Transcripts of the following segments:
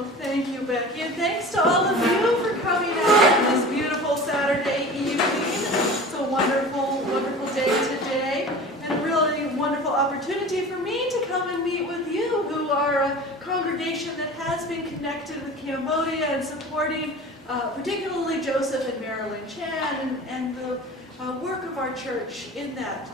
Well, thank you, Becky, and thanks to all of you for coming out on this beautiful Saturday evening. It's a wonderful, wonderful day today, and a really wonderful opportunity for me to come and meet with you, who are a congregation that has been connected with Cambodia and supporting particularly Joseph and Marilyn Chan and the work of our church in that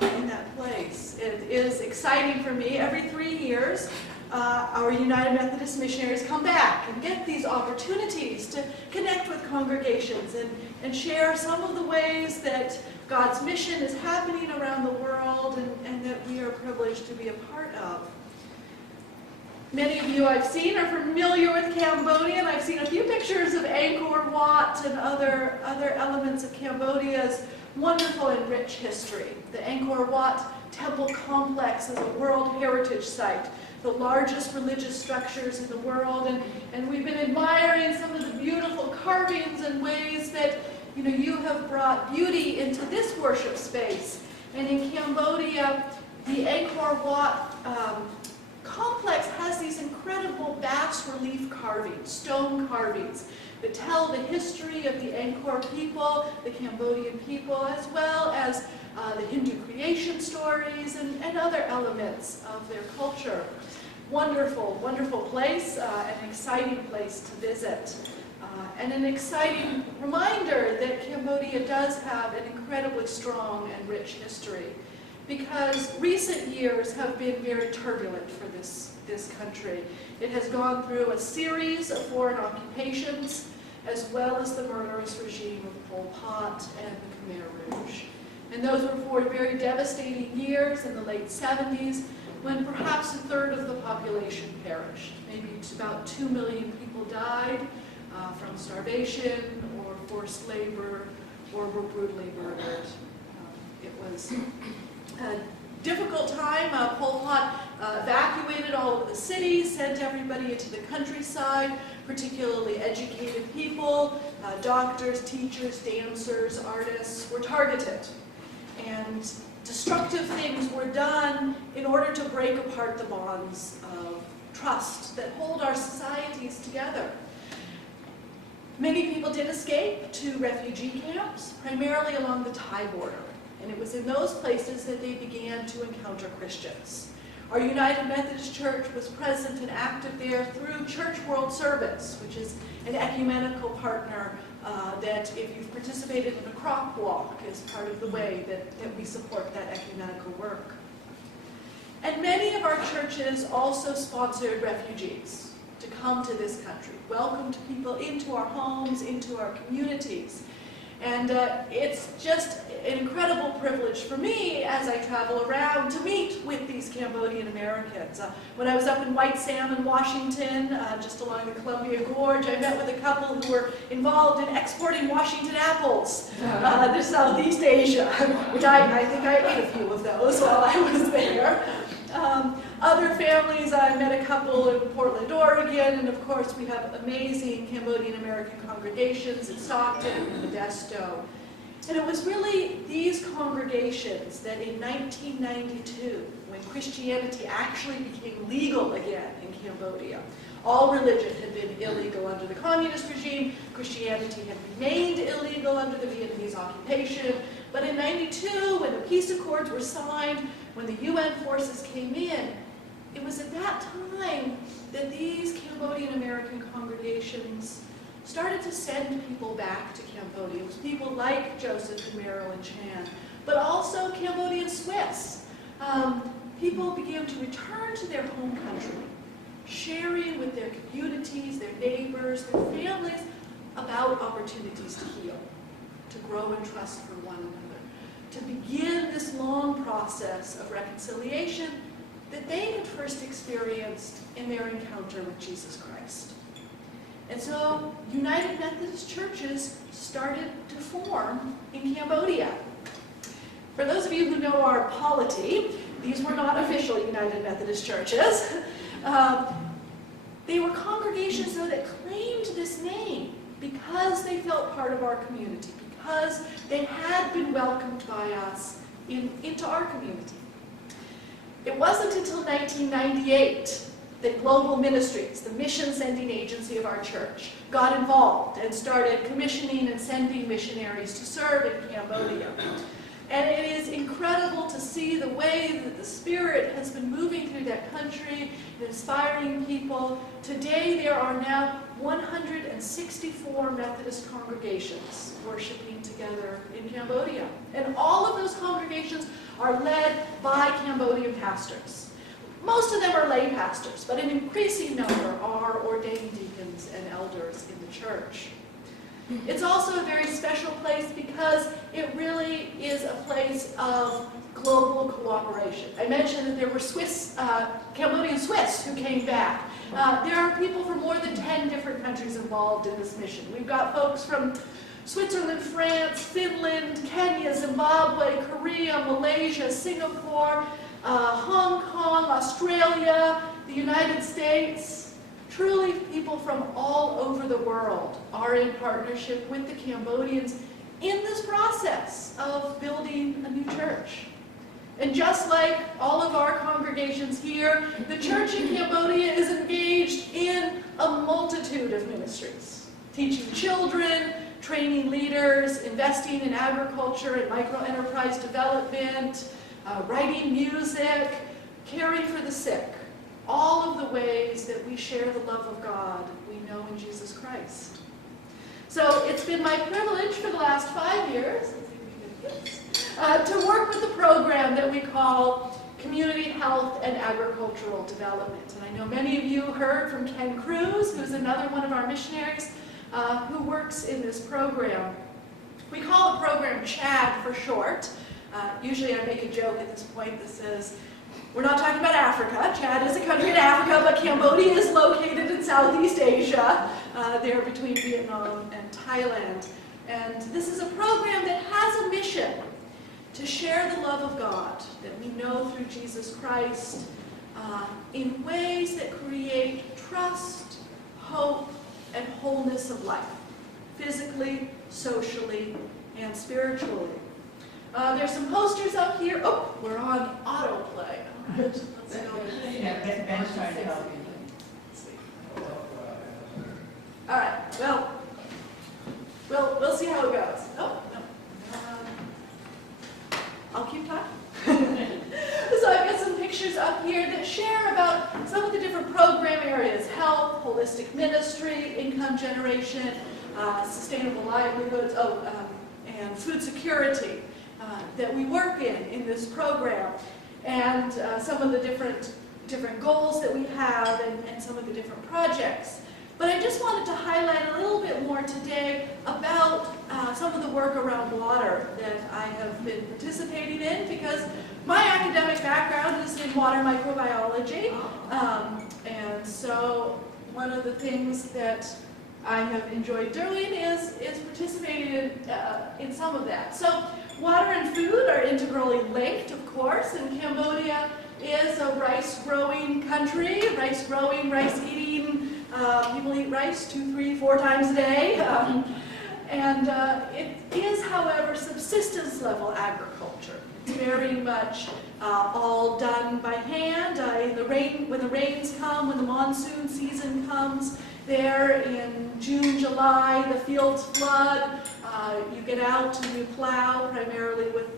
place. It is exciting for me. Every 3 years, our United Methodist missionaries come back and get these opportunities to connect with congregations and share some of the ways that God's mission is happening around the world and that we are privileged to be a part of. Many of you I've seen are familiar with Cambodia, and I've seen a few pictures of Angkor Wat and other elements of Cambodia's wonderful and rich history. The Angkor Wat Temple Complex is a World Heritage Site, the largest religious structures in the world, and we've been admiring some of the beautiful carvings and ways that you have brought beauty into this worship space. And in Cambodia, the Angkor Wat complex has these incredible bas-relief carvings, stone carvings, that tell the history of the Angkor people, the Cambodian people, as well as the Hindu creation stories and other elements of their culture. Wonderful, wonderful place, an exciting place to visit. And an exciting reminder that Cambodia does have an incredibly strong and rich history, because recent years have been very turbulent for this country. It has gone through a series of foreign occupations, as well as the murderous regime of Pol Pot and the Khmer Rouge. And those were 4 very devastating years in the late 70s, when perhaps a third of the population perished. Maybe about 2 million people died from starvation or forced labor, or were brutally murdered. It was a difficult time. Pol Pot evacuated all of the cities, sent everybody into the countryside, particularly educated people, doctors, teachers, dancers, artists were targeted. And destructive things were done in order to break apart the bonds of trust that hold our societies together. Many people did escape to refugee camps, primarily along the Thai border. And it was in those places that they began to encounter Christians. Our United Methodist Church was present and active there through Church World Service, which is an ecumenical partner that, if you've participated in a crop walk, is part of the way that we support that ecumenical work. And many of our churches also sponsored refugees to come to this country, welcomed people into our homes, into our communities. And it's just an incredible privilege for me as I travel around to meet with these Cambodian Americans. When I was up in White Salmon, Washington, just along the Columbia Gorge, I met with a couple who were involved in exporting Washington apples to Southeast Asia, which I think I ate a few of those while I was there. Other families, I met a couple in Portland, Oregon, and of course we have amazing Cambodian American congregations in Stockton and Modesto. And it was really these congregations that in 1992, when Christianity actually became legal again in Cambodia, all religion had been illegal under the communist regime, Christianity had remained illegal under the Vietnamese occupation, but in '92, when the peace accords were signed, when the UN forces came in, it was at that time that these Cambodian American congregations started to send people back to Cambodia. It was people like Joseph and Marilyn Chan, but also Cambodian Swiss. People began to return to their home country, sharing with their communities, their neighbors, their families about opportunities to heal, to grow in trust for one another, to begin this long process of reconciliation that they had first experienced in their encounter with Jesus Christ. And so United Methodist churches started to form in Cambodia. For those of you who know our polity, these were not official United Methodist churches. They were congregations, though, that claimed this name because they felt part of our community, because they had been welcomed by us into our community. It wasn't until 1998 that global ministries, the mission sending agency of our church, got involved and started commissioning and sending missionaries to serve in Cambodia. And it is incredible to see the way that the Spirit has been moving through that country, inspiring people. Today there are now 164 Methodist congregations worshiping together in Cambodia. And all of those congregations are led by Cambodian pastors. Most of them are lay pastors, but an increasing number are ordained deacons and elders in the church. It's also a very special place because it really is a place of global cooperation. I mentioned that there were Cambodian Swiss who came back. There are people from more than 10 different countries involved in this mission. We've got folks from Switzerland, France, Finland, Kenya, Zimbabwe, Korea, Malaysia, Singapore, Hong Kong, Australia, the United States. Truly, people from all over the world are in partnership with the Cambodians in this process of building a new church. And just like all of our congregations here, the church in Cambodia is engaged in a multitude of ministries. Teaching children, training leaders, investing in agriculture and micro-enterprise development, writing music, caring for the sick. All of the ways that we share the love of God we know in Jesus Christ. So it's been my privilege for the last 5 years to work with the program that we call Community Health and Agricultural Development. And I know many of you heard from Ken Cruz, who's another one of our missionaries who works in this program. We call the program CHAD for short. Usually I make a joke at this point that says, we're not talking about Africa. Chad is a country in Africa, but Cambodia is located in Southeast Asia. They're between Vietnam and Thailand. And this is a program that has a mission to share the love of God that we know through Jesus Christ in ways that create trust, hope, and wholeness of life, physically, socially, and spiritually. There's some posters up here. Oh, we're on autoplay. All right, let's go. Yeah, Ben's trying to help you. All right, well, we'll see how it goes. Oh, no. I'll keep talking. So I've got some pictures up here that share about some of the different program areas: health, holistic ministry, income generation, sustainable livelihoods, and food security that we work in this program, and some of the different goals that we have and some of the different projects. But I just wanted to highlight a little bit more today about some of the work around water that I have been participating in, because my academic background is in water microbiology, and so one of the things that I have enjoyed doing is participating in some of that. So water and food are integrally linked, of course, and Cambodia is a rice-growing country, rice-growing, rice-eating. People eat rice 2, 3, 4 times a day. And it is, however, subsistence-level agriculture. It's very much all done by hand. When the rains come, when the monsoon season comes, there in June, July, the fields flood. You get out and you plow primarily with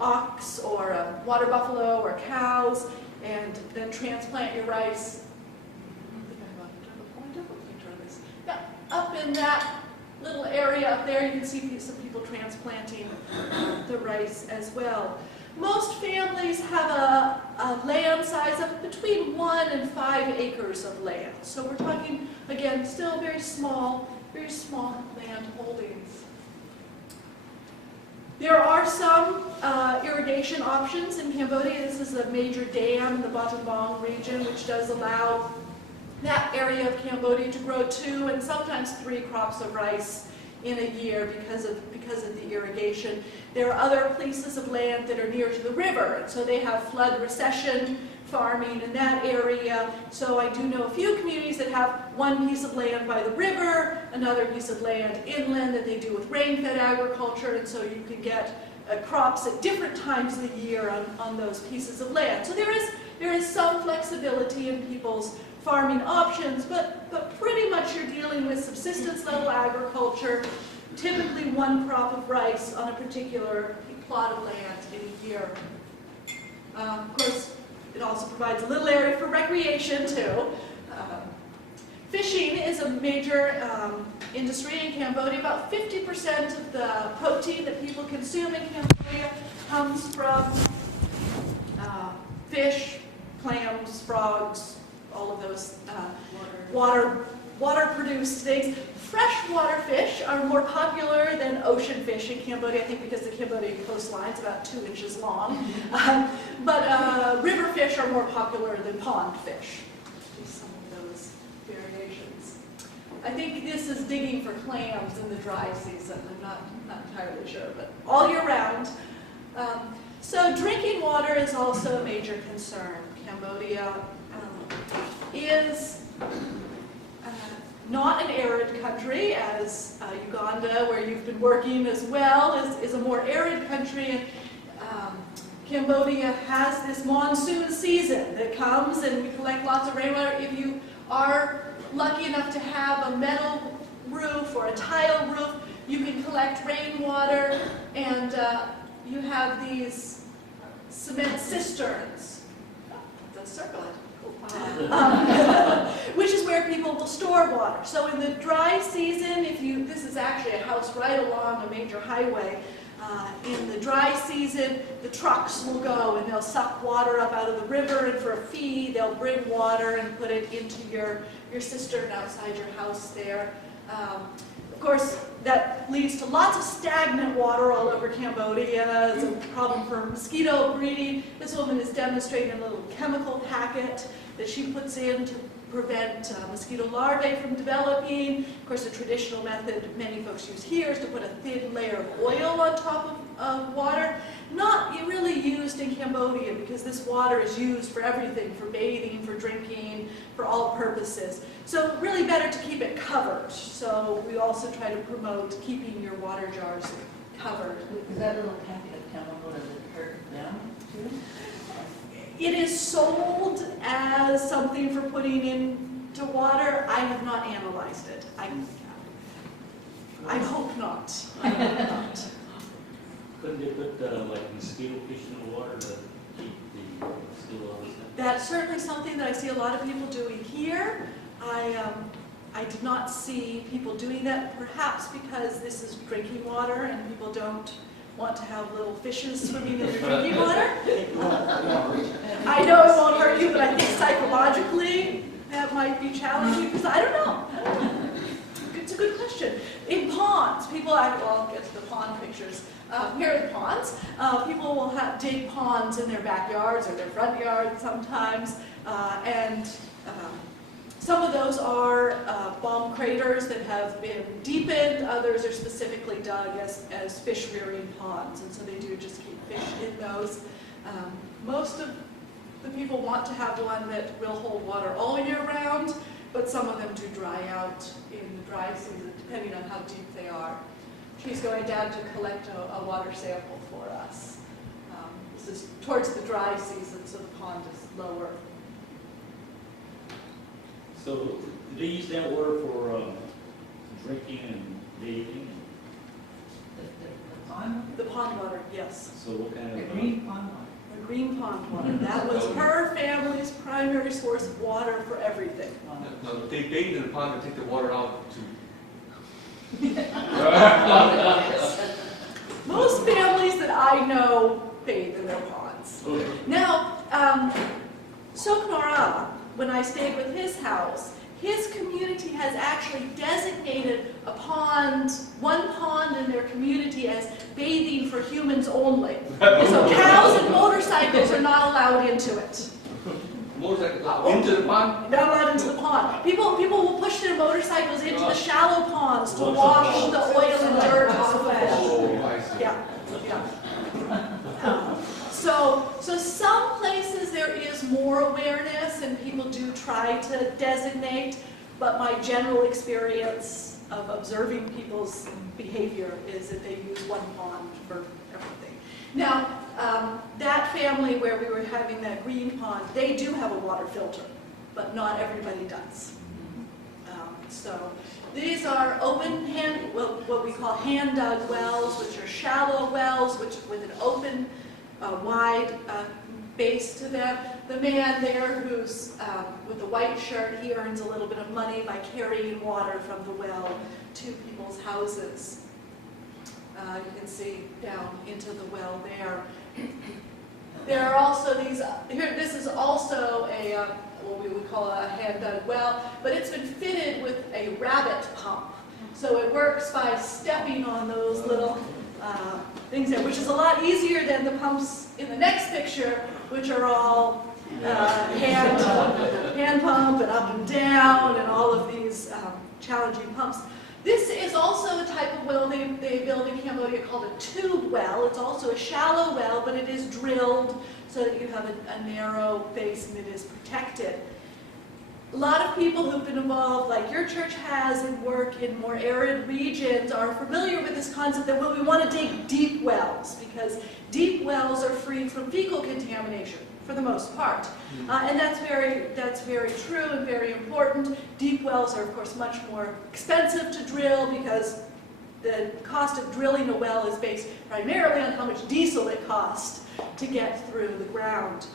ox or water buffalo or cows, and then transplant your rice. Yeah, up in that little area up there, you can see some people transplanting the rice as well. Most families have a land size of between 1 and 5 acres of land. So we're talking, again, still very small land holdings. There are some irrigation options in Cambodia. This is a major dam in the Battambang region, which does allow that area of Cambodia to grow 2 and sometimes 3 crops of rice in a year because of the irrigation. There are other pieces of land that are near to the river, and so they have flood recession farming in that area. So I do know a few communities that have one piece of land by the river, another piece of land inland that they do with rain-fed agriculture, and so you can get crops at different times of the year on those pieces of land. So there There is some flexibility in people's farming options, but pretty much you're dealing with subsistence level agriculture, typically one crop of rice on a particular plot of land in a year. Of course, it also provides a little area for recreation too. Fishing is a major industry in Cambodia. About 50% of the protein that people consume in Cambodia comes from fish, clams, frogs, all of those water-produced things. Freshwater fish are more popular than ocean fish in Cambodia, I think because the Cambodian coastline is about 2 inches long. But river fish are more popular than pond fish. Some of those variations. I think this is digging for clams in the dry season. I'm not entirely sure, but all year round. So drinking water is also a major concern. Cambodia is not an arid country, as Uganda, where you've been working as well, is a more arid country. And Cambodia has this monsoon season that comes and we collect lots of rainwater. If you are lucky enough to have a metal roof or a tile roof, you can collect rainwater, and you have these cement cisterns. Let's circle it. Which is where people will store water. So in the dry season, this is actually a house right along a major highway. In the dry season, the trucks will go and they'll suck water up out of the river, and for a fee, they'll bring water and put it into your cistern outside your house there. Of course, that leads to lots of stagnant water all over Cambodia. It's a problem for mosquito breeding. This woman is demonstrating a little chemical packet that she puts in to prevent mosquito larvae from developing. Of course, the traditional method many folks use here is to put a thin layer of oil on top of water. Not really used in Cambodia because this water is used for everything, for bathing, for drinking, for all purposes. So really better to keep it covered. So we also try to promote keeping your water jars covered. Is that little packet of chemical, does it hurt them too? It is sold as something for putting into water. I have not analyzed it. I hope not. I hope not. Couldn't they put like mosquito fish in the water to keep the mosquito on? That's certainly something that I see a lot of people doing here. I did not see people doing that, perhaps because this is drinking water and people don't want to have little fishes swimming in their drinking water. I know it won't hurt you, but I think psychologically that might be challenging because I don't know. It's a good question. In ponds, people I'll get to the pond pictures. Here are the ponds. People will dig ponds in their backyards or their front yards sometimes, and some of those are bomb craters that have been deepened. Others are specifically dug as fish rearing ponds, and so they do just keep fish in those. Most of the people want to have one that will hold water all year round, but some of them do dry out in the dry season, depending on how deep they are. She's going down to collect a water sample for us. This is towards the dry season, so the pond is lower. So, do they use that water for drinking and bathing? The pond? The pond water, yes. So what kind The of... green pond water. The green pond water. That was her family's primary source of water for everything. No, if they bathe in the pond and take the water out to... Most families that I know bathe in their ponds. Okay. Now, Soknora, when I stayed with his house, his community has actually designated a pond, one pond in their community as bathing for humans only. So cows and motorcycles are not allowed into it. Motorcycle into the pond? Not allowed into the pond. People will push their motorcycles into the shallow ponds to wash the oil and dirt off of it. Oh, I see. Yeah, yeah. So some places there is more awareness and people do try to designate, but my general experience of observing people's behavior is that they use one pond for everything. Now, that that family where we were having that green pond, they do have a water filter, but not everybody does. So these are open hand, what we call hand dug wells, which are shallow wells, which with an open, wide base to them. The man there who's with the white shirt, he earns a little bit of money by carrying water from the well to people's houses. You can see down into the well there. There are also these, here this is also a, what we would call a hand-dug well, but it's been fitted with a rabbit pump. So it works by stepping on those little things there, which is a lot easier than the pumps in the next picture, which are all hand pump and up and down and all of these challenging pumps. This is also a type of well they build in Cambodia called a tube well. It's also a shallow well, but it is drilled so that you have a narrow base and it is protected. A lot of people who've been involved, like your church has, and work in more arid regions are familiar with this concept that we want to dig deep wells because deep wells are free from fecal contamination for the most part. And that's very true and very important. Deep wells are, of course, much more expensive to drill because the cost of drilling a well is based primarily on how much diesel it costs to get through the ground.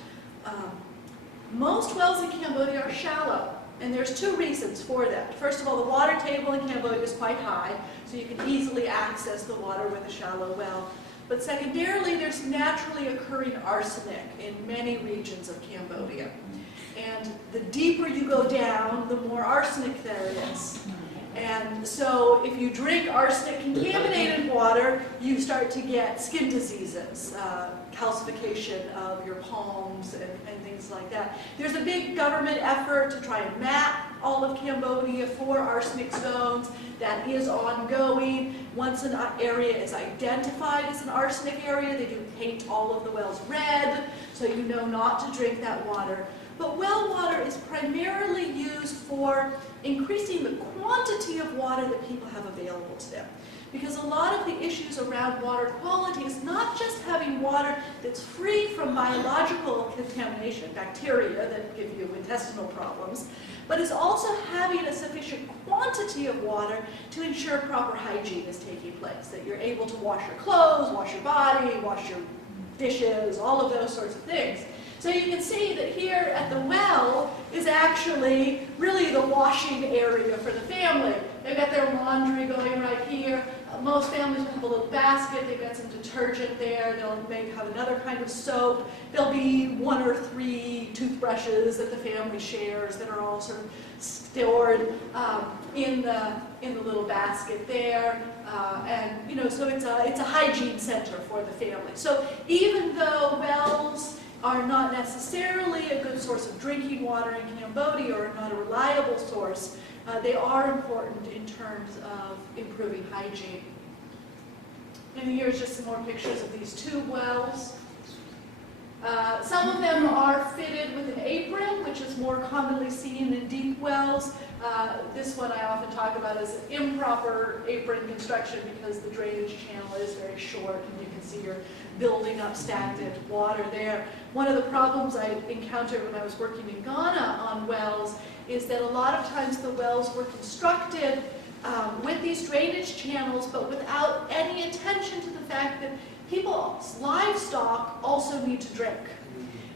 Most wells in Cambodia are shallow, and there's two reasons for that. First of all, the water table in Cambodia is quite high, so you can easily access the water with a shallow well. But secondarily, there's naturally occurring arsenic in many regions of Cambodia. And the deeper you go down, the more arsenic there is. And so if you drink arsenic-contaminated water, you start to get skin diseases, calcification of your palms and things like that. There's a big government effort to try and map all of Cambodia for arsenic zones. That is ongoing. Once an area is identified as an arsenic area, they do paint all of the wells red, so you know not to drink that water. But well water is primarily used for increasing the quantity of water that people have available to them. Because a lot of the issues around water quality is not just having water that's free from biological contamination, bacteria that give you intestinal problems, but is also having a sufficient quantity of water to ensure proper hygiene is taking place, that you're able to wash your clothes, wash your body, wash your dishes, all of those sorts of things. So you can see that here at the well is actually really the washing area for the family. They've got their laundry going right here. Most families will have a little basket. They've got some detergent there. They'll maybe have another kind of soap. There'll be 1 or 3 toothbrushes that the family shares that are all sort of stored in the little basket there. And you know, so it's a hygiene center for the family. So even though wells are not necessarily a good source of drinking water in Cambodia or not a reliable source, they are important in terms of improving hygiene. And here's just some more pictures of these tube wells. Some of them are fitted with an apron, which is more commonly seen in deep wells. This one I often talk about as an improper apron construction because the drainage channel is very short and you can see you're building up stagnant water there. One of the problems I encountered when I was working in Ghana on wells is that a lot of times the wells were constructed with these drainage channels but without any attention to the fact that people's livestock also need to drink.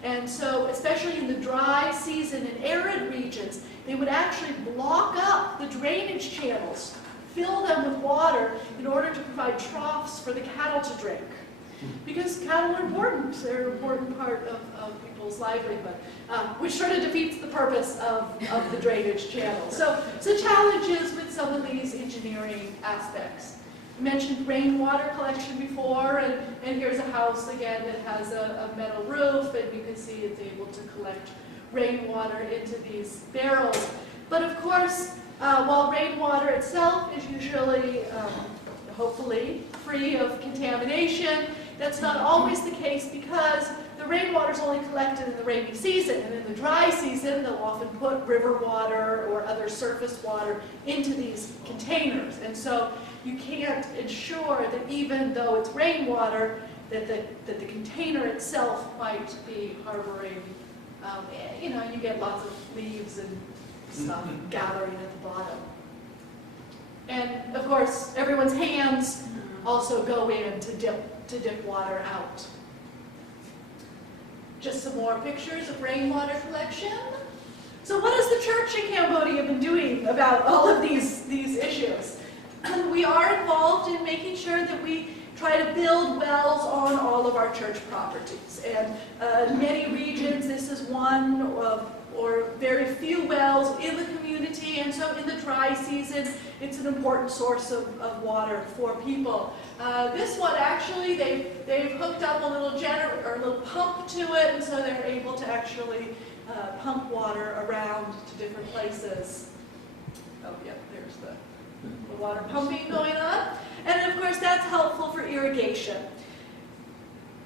And so, especially in the dry season in arid regions, they would actually block up the drainage channels, fill them with water in order to provide troughs for the cattle to drink. Because cattle are important. They're an important part of people's livelihood, which sort of defeats the purpose of the drainage channel. So challenges with some of these engineering aspects. I mentioned rainwater collection before, and here's a house again that has a metal roof, and you can see it's able to collect rainwater into these barrels. But of course, while rainwater itself is usually, hopefully, free of contamination, that's not always the case because the rainwater is only collected in the rainy season, and in the dry season, they'll often put river water or other surface water into these containers. And so you can't ensure that even though it's rainwater, that the container itself might be harboring, you get lots of leaves and stuff gathering at the bottom. And of course, everyone's hands also go in to dip water out. Just some more pictures of rainwater collection. So what has the church in Cambodia been doing about all of these issues? We are involved in making sure that we try to build wells on all of our church properties. And in many regions, this is one or very few wells in the community, and so in the dry season, it's an important source of water for people. This one, actually, they've hooked up a little pump to it, and so they're able to actually pump water around to different places. Oh, yeah, there's the water pumping going on. And of course, that's helpful for irrigation.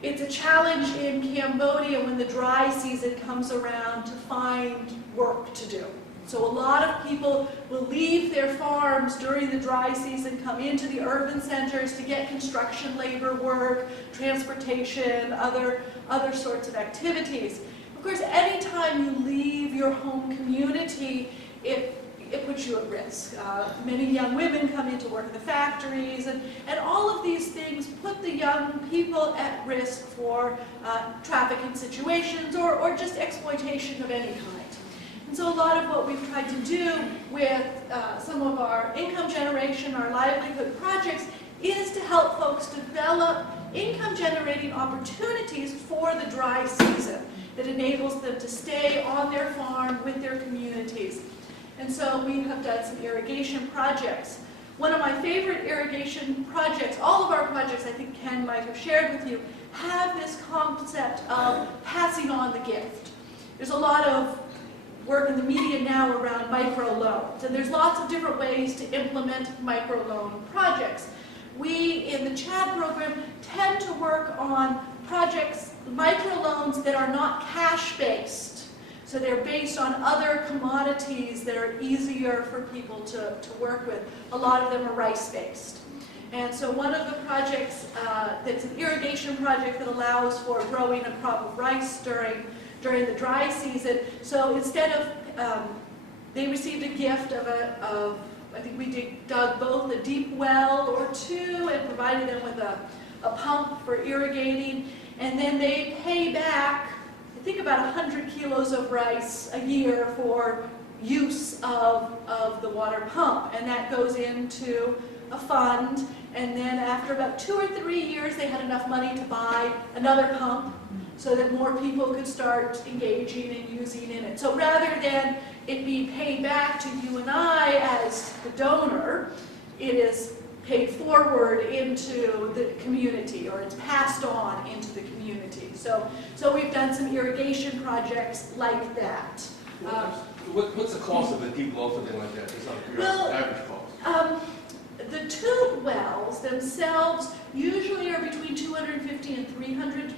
It's a challenge in Cambodia when the dry season comes around to find work to do. So a lot of people will leave their farms during the dry season, come into the urban centers to get construction labor work, transportation, other sorts of activities. Of course, anytime you leave your home community, it puts you at risk. Many young women come in to work in the factories, and all of these things put the young people at risk for trafficking situations or just exploitation of any kind. And so a lot of what we've tried to do with some of our income generation, our livelihood projects, is to help folks develop income-generating opportunities for the dry season that enables them to stay on their farm with their communities. And so we have done some irrigation projects. One of my favorite irrigation projects, all of our projects, I think Ken might have shared with you, have this concept of passing on the gift. There's a lot of work in the media now around microloans, and there's lots of different ways to implement microloan projects. We, in the CHAD program, tend to work on projects, microloans that are not cash-based. So they're based on other commodities that are easier for people to work with. A lot of them are rice-based. And so one of the projects that's an irrigation project that allows for growing a crop of rice during the dry season. So instead of, they received a gift of I think we dug both a deep well or two and provided them with a pump for irrigating. And then they pay back, I think, about 100 kilos of rice a year for use of the water pump. And that goes into a fund. And then after about 2 or 3 years, they had enough money to buy another pump so that more people could start engaging and using in it. So rather than it be paid back to you and I as the donor, it is paid forward into the community, or it's passed on into the community. So we've done some irrigation projects like that. What's the cost of a deep well, something like that? It's not your average cost. The tube wells themselves usually are between $250 and $300,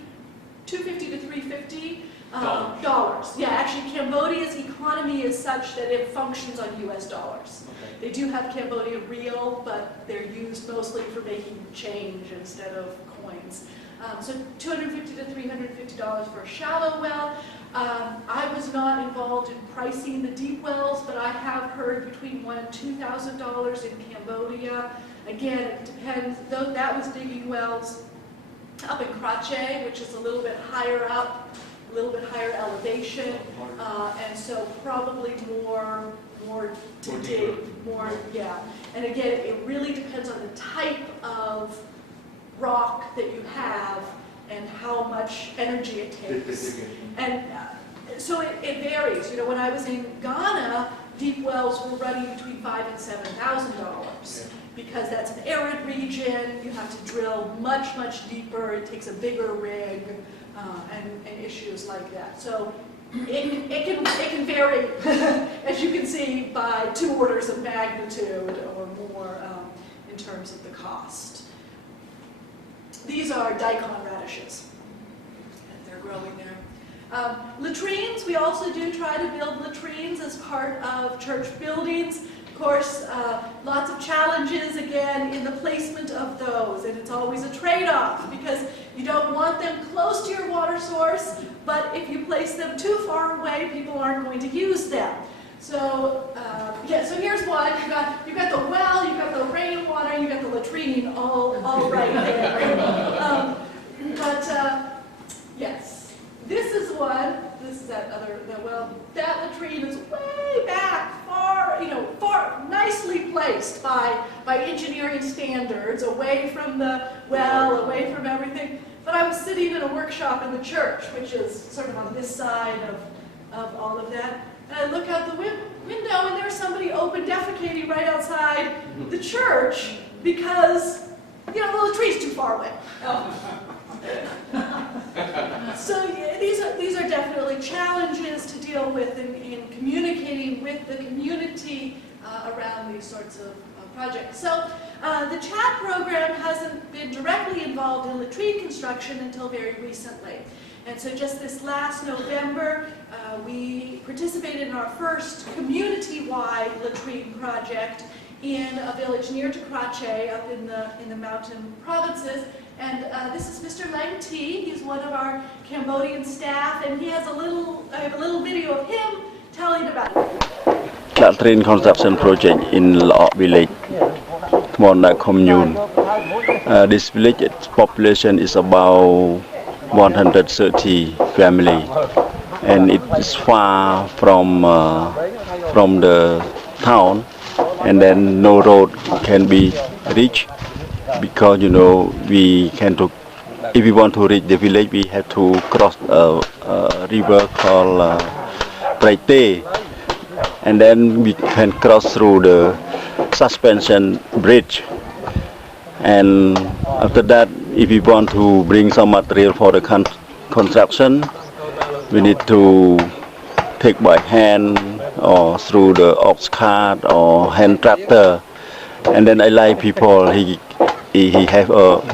$250 to $350 dollars. Yeah, actually Cambodia's economy is such that it functions on US dollars. Okay. They do have Cambodia real, but they're used mostly for making change instead of coins. So $250 to $350 for a shallow well. I was not involved in pricing the deep wells, but I have heard between $1,000 and $2,000 in Cambodia. Again, it depends. Though that was digging wells up in Krache, which is a little bit higher up, a little bit higher elevation, and so probably more to dig, more, yeah. And again, it really depends on the type of rock that you have and how much energy it takes. And so it varies. You know, when I was in Ghana, deep wells were running between $5,000 and $7,000 because that's an arid region. You have to drill much, much deeper. It takes a bigger rig and issues like that. So it can vary, as you can see, by 2 orders of magnitude or more in terms of the cost. These are daikon radishes. are growing there. Latrines, we also do try to build latrines as part of church buildings. Of course, lots of challenges, again, in the placement of those, and it's always a trade-off because you don't want them close to your water source, but if you place them too far away, people aren't going to use them. So, yeah, so here's one. You've got the well, you've got the rainwater, you've got the latrine all right there. Yes, this is one. This is that other, well, that latrine is way back, far, nicely placed by engineering standards, away from the well, away from everything. But I was sitting in a workshop in the church, which is sort of on this side of all of that. And I look out the window, and there's somebody open defecating right outside the church because, the latrine's too far away. So yeah, these are definitely challenges to deal with in communicating with the community around these sorts of projects. So the CHAT program hasn't been directly involved in latrine construction until very recently. And so just this last November, we participated in our first community-wide latrine project in a village near to Krache, up in the mountain provinces. And this is Mr. Lang T. He's one of our Cambodian staff, and he has I have a little video of him telling about it. Katherine construction project in Laok village, Monda commune. This village, its population is about 130 family, and it is far from the town, and then no road can be reached because we can if we want to reach the village, we have to cross a river called Praite, and then we can cross through the suspension bridge. And after that, if we want to bring some material for the construction, we need to take by hand or through the ox cart or hand tractor. And then I like people, he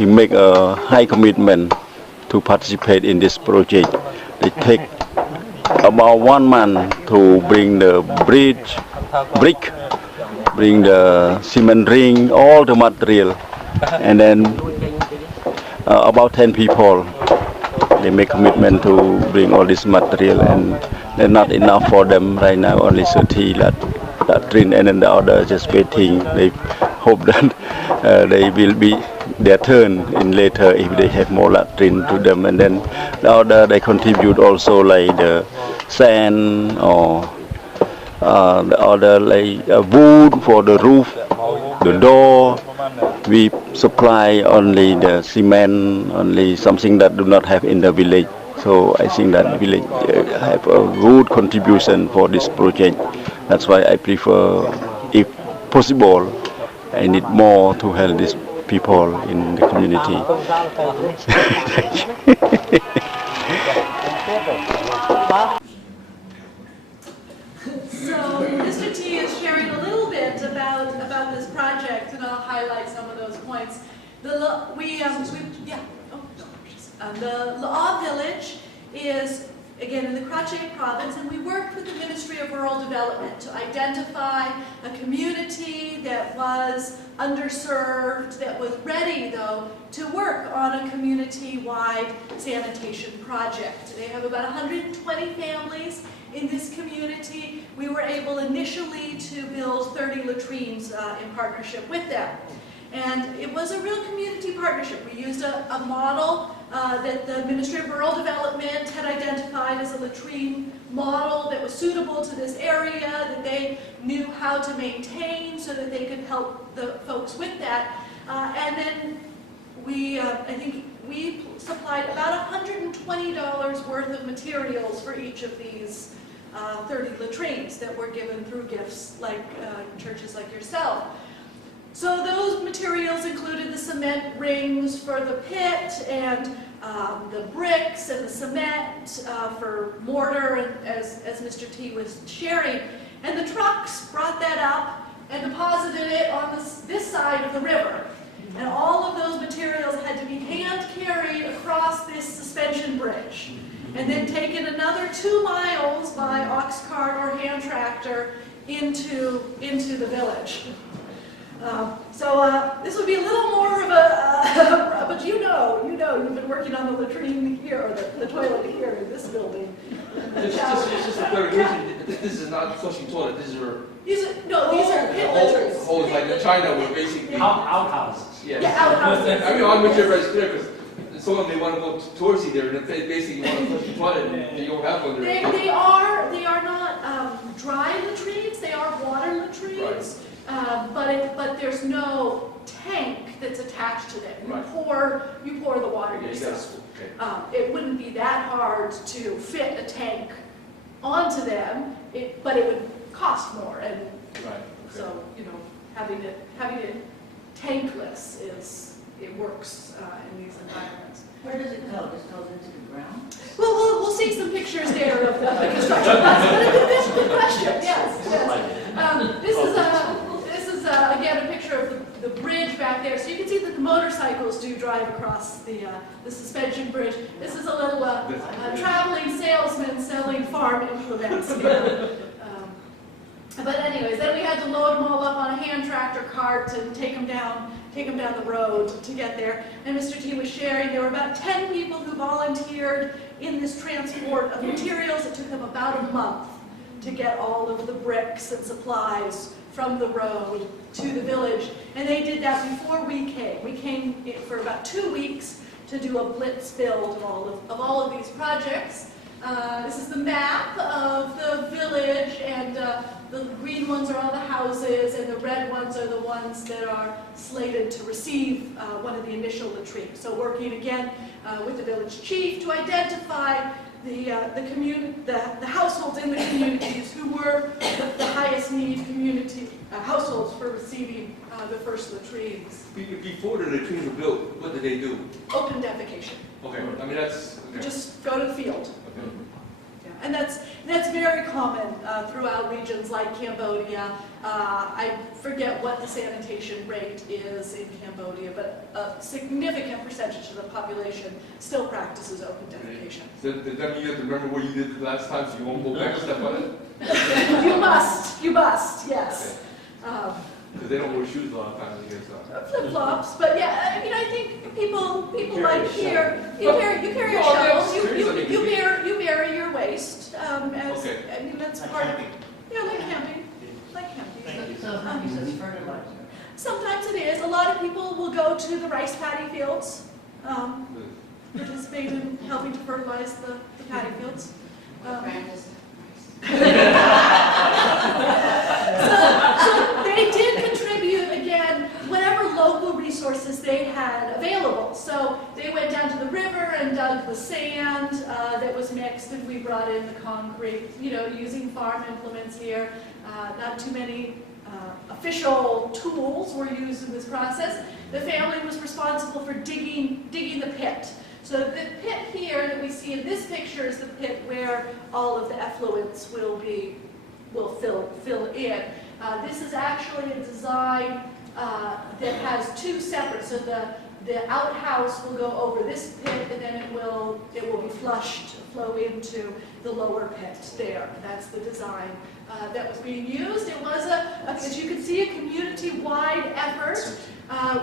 make a high commitment to participate in this project. They take about 1 month to bring the brick, bring the cement ring, all the material. And then about 10 people, they make commitment to bring all this material, and they're not enough for them right now, only 30 latrine, and then the other just waiting. They hope that they will be their turn in later if they have more latrine to them, and then the other they contribute also like the sand or the other like wood for the roof, the door. We supply only the cement, only something that do not have in the village. So I think that village have a good contribution for this project. That's why I prefer, if possible, I need more to help these people in the community. So Mr. T is sharing a little bit about this project, and I'll highlight some of those points. The La'a village is, again, in the Krache province, and we worked with the Ministry of Rural Development to identify a community that was underserved, that was ready, though, to work on a community-wide sanitation project. They have about 120 families in this community. We were able initially to build 30 latrines in partnership with them. And it was a real community partnership. We used a model that the Ministry of Rural Development had identified as a latrine model that was suitable to this area, that they knew how to maintain so that they could help the folks with that. And then I think we supplied about $120 worth of materials for each of these 30 latrines that were given through gifts like churches like yourself. So those materials included the cement rings for the pit, and the bricks and the cement for mortar, and as Mr. T was sharing. And the trucks brought that up and deposited it on this side of the river. And all of those materials had to be hand carried across this suspension bridge. and then taken another 2 miles by ox cart or hand tractor into the village. This would be a little more of a, but you've been working on the latrine here, or the toilet here in this building. It's just a clarification. This is not flushing toilet. These are These are pit latrines. holes like in China, where basically. Outhouses. Yes. Yeah, outhouses. I mean, I want to make sure everybody's clear, because someone may want to go touristy there, and if they basically want to flush the toilet, and you don't have one there. They are not dry latrines. They are water latrines. But there's no tank that's attached to them. You pour the water yourself. Okay. It wouldn't be that hard to fit a tank onto them, but it would cost more. And Right. Okay. so having it tankless it works in these environments. Where does it go? Just goes into the ground? Well, we'll see some pictures there of the construction process. But it's a good question. Yes. This is again a picture of the bridge back there. So you can see that the motorcycles do drive across the suspension bridge. This is a little traveling salesman selling farm implements here. But anyways, then we had to load them all up on a hand tractor cart and take them down the road to get there. And Mr. T was sharing there were about 10 people who volunteered in this transport of materials. It took them about a month to get all of the bricks and supplies from the road to the village. And they did that before we came. We came for about 2 weeks to do a blitz build of all of these projects. This is the map of the village, and the green ones are all the houses, and the red ones are the ones that are slated to receive one of the initial latrines. So working again with the village chief to identify the households in the communities who were the highest need community households for receiving the first latrines. Before the latrines were built, what did they do? Open defecation. Okay, I mean that's. Okay. Just go to the field. Okay. Yeah, and that's very common throughout regions like Cambodia. I forget what the sanitation rate is in Cambodia, but a significant percentage of the population still practices open defecation. So does that mean you have to remember what you did the last time, so you won't go back and step on it? You must, yes. Because they don't wear shoes a lot of times, I guess. Flip-flops, but yeah, I mean, I think people like here, you carry your Oh, yeah, shovels, seriously. you bury your waste, Okay. I mean, that's Like part of, camping. yeah, like camping, like camping. Thank you. So how much is fertilizer? Sometimes it is. A lot of people will go to the rice paddy fields, participate in helping to fertilize the paddy fields. So they did contribute, again, whatever local resources they had available. So they went down to the river and dug the sand that was mixed, and we brought in the concrete, using farm implements here. Not too many official tools were used in this process. The family was responsible for digging the pit. So the pit here that we see in this picture is the pit where all of the effluents will fill in. This is actually a design that has two separate. So the outhouse will go over this pit, and then it will be flow into the lower pit there. That's the design that was being used. It was as you can see, a community-wide effort.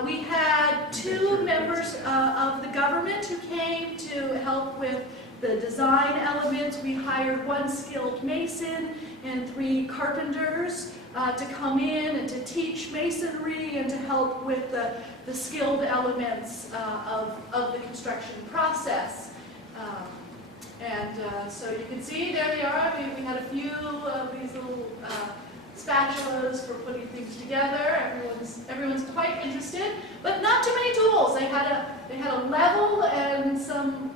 We had 2 members of the government who came to help with the design elements. We hired 1 skilled mason and 3 carpenters to come in and to teach masonry and to help with the skilled elements of the construction process. So you can see, there they are. We had a few of these little spatulas for putting things together. Everyone's quite interested, but not too many tools. They had a level and some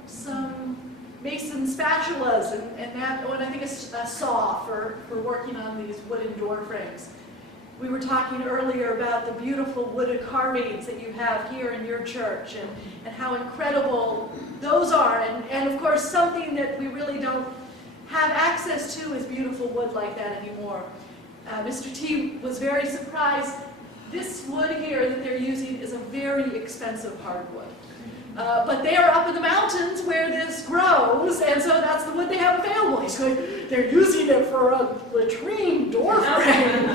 mason spatulas and I think a saw for working on these wooden door frames. We were talking earlier about the beautiful wooden carvings that you have here in your church and how incredible those are. And of course, something that we really don't have access to is beautiful wood like that anymore. Mr. T was very surprised. This wood here that they're using is a very expensive hardwood. But they are up in the mountains where this grows, and so that's the wood they have available. He's going, they're using it for a latrine door frame.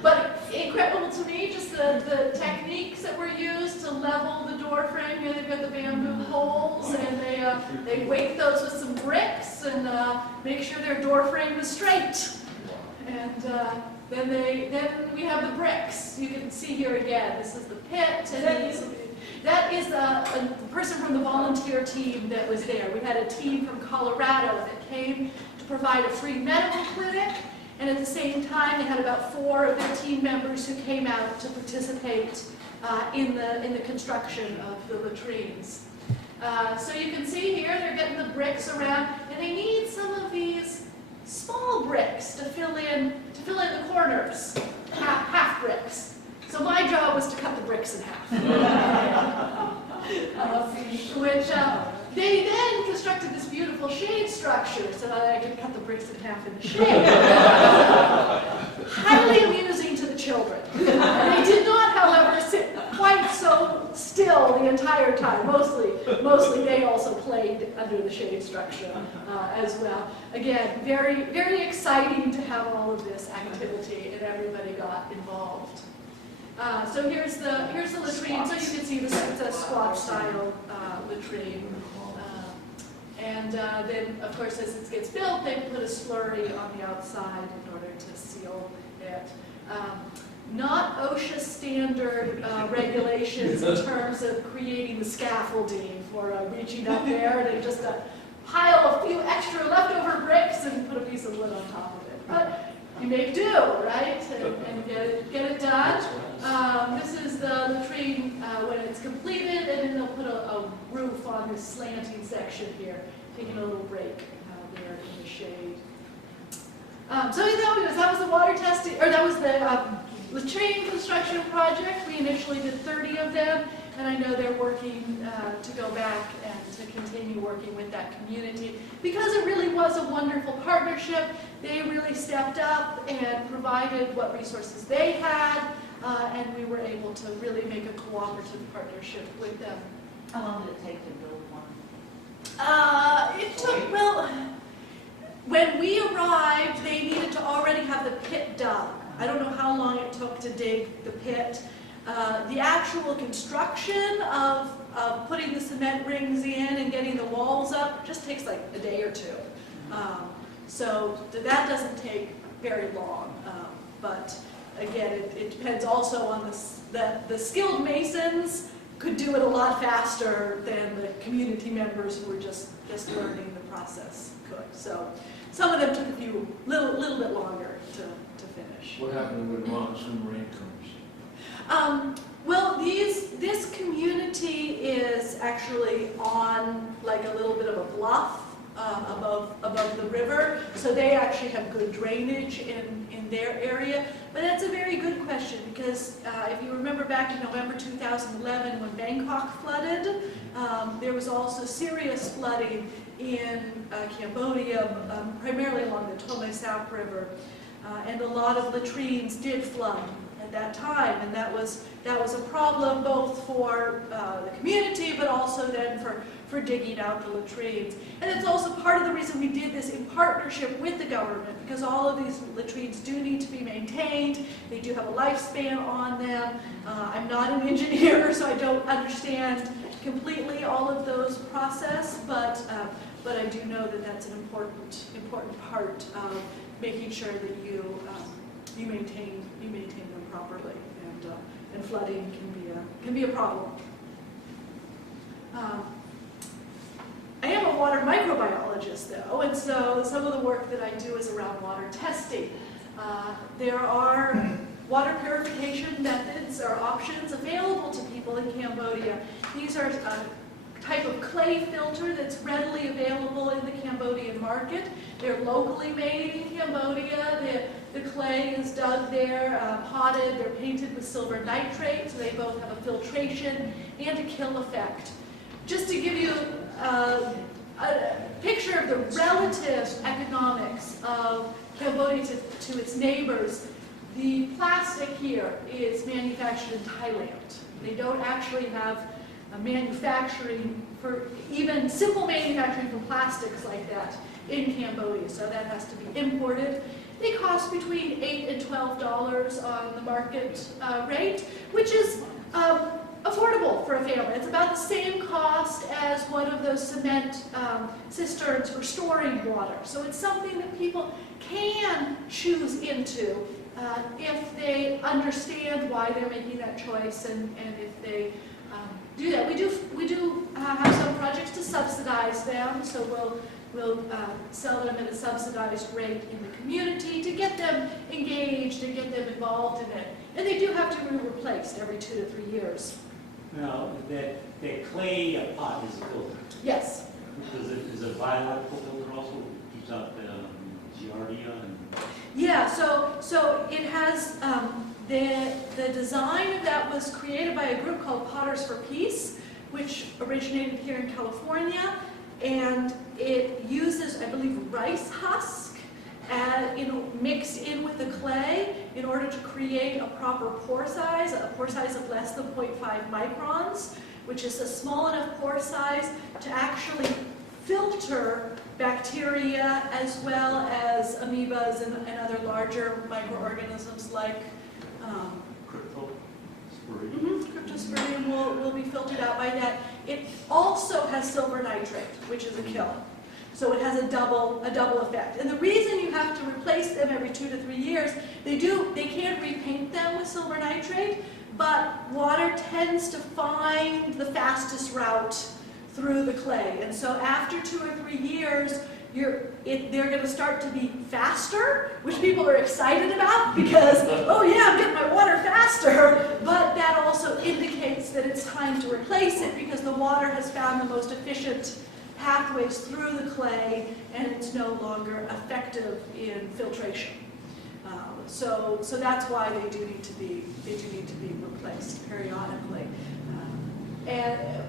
But incredible to me, just the techniques that were used to level the door frame. Here they've got the bamboo poles, and they weight those with some bricks and make sure their door frame is straight. And then we have the bricks. You can see here again. This is the pit, and that is a person from the volunteer team that was there. We had a team from Colorado that came to provide a free medical clinic. And at the same time, they had about 4 of their team members who came out to participate in the construction of the latrines. So you can see here, they're getting the bricks around, and they need some of these small bricks to fill in the corners, half bricks. So my job was to cut the bricks in half. Which they then constructed this beautiful shade structure so that I could cut the bricks in half in the shade. Highly amusing to the children. They did not, however, sit quite so still the entire time. Mostly they also played under the shade structure as well. Again, very, very exciting to have all of this activity, and everybody got involved. So here's the latrine. So you can see this is a squat style latrine. And then, of course, as it gets built, they put a slurry on the outside in order to seal it. Not OSHA standard regulations in terms of creating the scaffolding for reaching up there. They just pile a few extra leftover bricks and put a piece of wood on top of it. But you make do, right? And get it done. This is the latrine when it's completed, and then they'll put a roof on this slanting section here, taking a little break there in the shade. So that was the water testing, or that was the latrine construction project. We initially did 30 of them, and I know they're working to go back and to continue working with that community because it really was a wonderful partnership. They really stepped up and provided what resources they had, and we were able to really make a cooperative partnership with them. How long did it take to build one? It took, well, when we arrived, they needed to already have the pit dug. I don't know how long it took to dig the pit. The actual construction of putting the cement rings in and getting the walls up just takes like a day or two. So that doesn't take very long. But again, it depends also on the skilled masons could do it a lot faster than the community members who were just learning the process could. So some of them took a little bit longer to finish. What happened when monsoon rain comes? Well, this community is actually on like a little bit of a bluff above the river, so they actually have good drainage in their area. But that's a very good question because if you remember back in November 2011 when Bangkok flooded, there was also serious flooding in Cambodia, primarily along the Tome South River, and a lot of latrines did flood at that time, and that was a problem both for the community, but also then for digging out the latrines. And it's also part of the reason we did this in partnership with the government, because all of these latrines do need to be maintained. They do have a lifespan on them. I'm not an engineer, so I don't understand completely all of those process, but I do know that that's an important part of making sure that you maintain them properly, and flooding can be a problem. I am a water microbiologist though, and so some of the work that I do is around water testing. There are water purification methods or options available to people in Cambodia. These are a type of clay filter that's readily available in the Cambodian market. They're locally made in Cambodia. The clay is dug there, potted, they're painted with silver nitrate, so they both have a filtration and a kill effect. Just to give you a picture of the relative economics of Cambodia to its neighbors, the plastic here is manufactured in Thailand. They don't actually have manufacturing, for even simple manufacturing for plastics like that in Cambodia. So that has to be imported. They cost between $8 and $12 on the market rate, which is affordable for a family. It's about the same cost as one of those cement cisterns for storing water. So it's something that people can choose into if they understand why they're making that choice, and if they do that. We do have some projects to subsidize them, so we'll sell them at a subsidized rate in the community to get them engaged and get them involved in it. And they do have to be replaced every 2 to 3 years. Now, that clay pot is a filter. Yes. Is it a biological filter also? Keeps out Giardia and... Yeah, so it has, the design of that was created by a group called Potters for Peace, which originated here in California, and it uses, I believe, rice husk mixed in with the clay in order to create a proper pore size of less than 0.5 microns, which is a small enough pore size to actually filter bacteria as well as amoebas and other larger microorganisms like cryptosporidium will be filtered out by that. It also has silver nitrate, which is a kill. So it has a double effect. And the reason you have to replace them every 2 to 3 years, they can't repaint them with silver nitrate, but water tends to find the fastest route through the clay. And so after 2 or 3 years, they're going to start to be faster, which people are excited about because, oh yeah, I'm getting my water faster. But that also indicates that it's time to replace it because the water has found the most efficient pathways through the clay, and it's no longer effective in filtration. So that's why they do need to be replaced periodically.